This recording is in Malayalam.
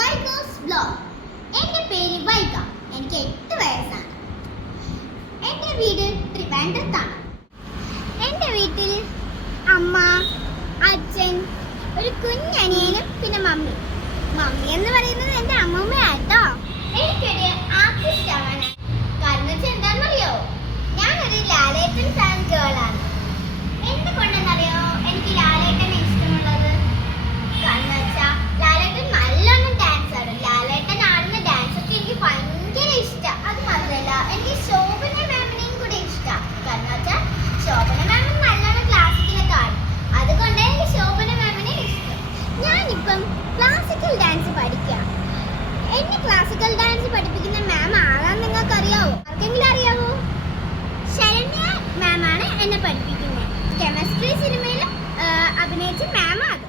വൈഗോസ് വ്ലോഗ്. എൻ്റെ പേര് വൈഗ. എനിക്ക് 8 വയസ്സാണ്. എൻ്റെ വീട് ട്രിവാൻഡ്രത്താണ്. എൻ്റെ വീട്ടിൽ അമ്മ, അച്ഛൻ, ഒരു കുഞ്ഞനിയനും പിന്നെ മമ്മി. മമ്മി എന്ന് പറയുന്നത് എൻ്റെ അമ്മമ്മയാട്ടോ. എനിക്കൊരു ആർട്ടിസ്റ്റ് ആവാനാണ്. കാരണം എന്താണെന്നറിയോ, ഞാനൊരു ലാലേട്ടൻ ഫാൻ ഗേളാണ്. എന്തുകൊണ്ടെന്നറിയോ എനിക്ക് ലാലേട്ടനെ ഇഷ്ടമുള്ളത്? കാരണം വെച്ചാൽ ലാലേട്ടൻ നല്ലോണം ഡാൻസ് ആടും. ലാലേട്ടൻ ആടുന്ന ഡാൻസ് ഒക്കെ എനിക്ക് ഭയങ്കര ഇഷ്ടമാണ്. അത് മാത്രമല്ല എനിക്ക് ശോഭന മാമിനെയും കൂടെ ഇഷ്ടമാണ്. കാരണം വെച്ചാൽ ശോഭന മാമിന് നല്ലോണം ക്ലാസിക്കലൊക്കെ ആടും. അതുകൊണ്ട് എനിക്ക് ശോഭന മാമിനെ ഇഷ്ടം. ഞാനിപ്പം ക്ലാസിക്കൽ ഡാൻസ് പഠിക്കാം. എന്നെ ക്ലാസിക്കൽ ഡാൻസ് പഠിപ്പിക്കുന്ന മാം ആരാന്ന് നിങ്ങൾക്ക് അറിയാവോ? ആർക്കെങ്കിലും അറിയാവോ? ശരണ്യ മാമാണ് എന്നെ പഠിപ്പിക്കുന്നത്. കെമിസ്ട്രി സിനിമയിൽ അഭിനയിച്ച മാമാണ് അത്.